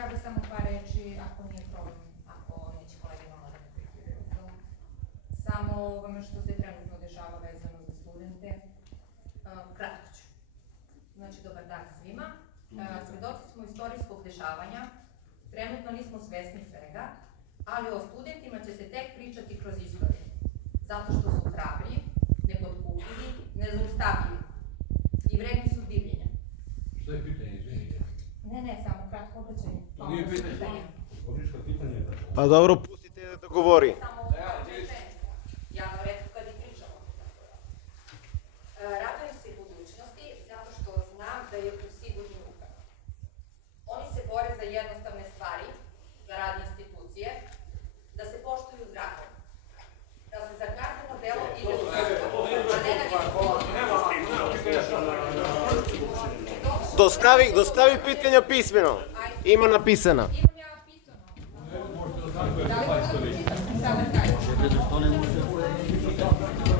Ja bih samo par reči, ako nije problem, ako neće kolege malo da me prekidaju to. Samo ovome što se trenutno dešava vezano za studente, kratko ću. Znači, dobar dan svima. Svedoci smo istorijskog dešavanja, trenutno nismo svesni svega, ali o studentima će se tek pričati kroz istoriju. Zato što su hrabri, nepotkupljivi, nezaustavljivi i vredni su divljenja. Što je pitanje, izvinite? Ne, samo kratko obraćanje. To nije pitanje. Političko pitanje je tako. Pa dobro, pustite da govori. Samo ja vam rekao kad i pričamo. Radujem se budućnosti zato što znam da je u sigurnim rukama. Oni se bore za jednostavne stvari, za rad institucije, da se poštuju zakon, da se za kazneno delo ide u zatvor, a ne da Dostavi pitanja pismeno. Ima napisana. imam ja pisano. Da li možete čitati sada kaj?